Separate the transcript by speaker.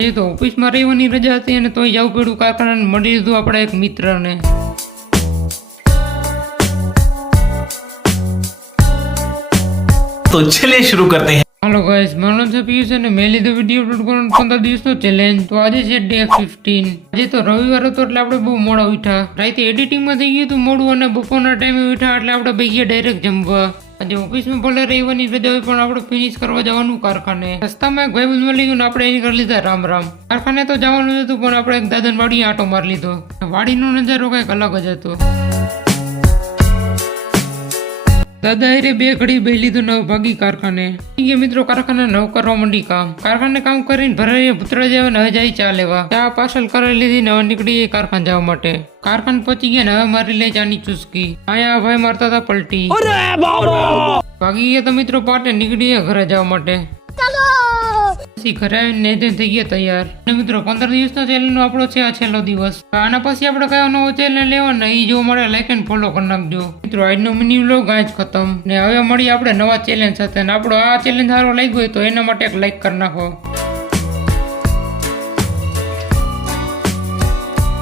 Speaker 1: એ તો ઓફિસમાં રહેવાની રજા હતી અને તોય જવું પડ્યું કાકાને મળી લીધું આપણા એક મિત્રને.
Speaker 2: તો ચલે શરૂ કરતે હૈ?
Speaker 1: હાલો ગાઈસ મારું છે પિયુષ અને મેં લીધો વીડિયો અપલોડ કરવાનો પંદર દિવસનો ચેલેન્જ તો આજે છે ડે ફિફ્ટીન આજે તો રવિવાર હતો એટલે આપણે બહુ મોડા ઉઠ્યા. રાતે એડિટિંગમાં થઈ ગયું હતું મોડું અને બપોરના ટાઈમે ઉઠ્યા એટલે આપણે ભાઈ ગયા ડાયરેક્ટ જમવા. આજે ઓફિસમાં ભલે રહેવાની રજા હોય પણ આપણે ફિનિશ કરવા જવાનું કારખાને. રસ્તામાં એક ભાઈબંધ મળી ગયું આપણે એની કરી લીધા રામ રામ. કારખાને તો જવાનું હતું, પણ આપણે એક દાદન વાડી આંટો મારી લીધો. વાડીનો નજારો કંઈક અલગ જ હતો. દાદા હારે બે ઘડી બે લીધું નવ ભાગી કારખાને. ગયા મિત્રો કારખાને નવ કરવા માંડી કામ. કારખાને કામ કરીને ભરાઈ ભૂતરા જેવા ન જાય ચા લેવા. ચા પાર્સલ કરાવી લીધી નવા નીકળી કારખાન જવા માટે. કારખાન પહોંચી ગયા ને હવે મારી લે ચાની ચુસ્કી. આયા ભાઈ મારતા હતા પલટી. ભાગી ગયા તો મિત્રો પાટે નીકળી ગયા ઘરે જવા માટે. પછી ઘરે આવીને નેધે થઈ ગયા તૈયાર. અને મિત્રો, પંદર દિવસનો ચેલેન્જ આપણો છે આ છેલ્લો દિવસ. આના પછી આપણે કયો નવો ચેલેન્જ લેવાનો એ જો મળે લાઈક એન્ડ ફોલો કરી નાખજો. મિત્રો, આજનો મિની વ્લોગ આજ ખતમ. ને હવે મળીએ આપણે નવા ચેલેન્જ સાથે. અને આપણો આ ચેલેન્જ સારો લાગ્યો હોય તો એના માટે એક લાઈક કરી નાખો.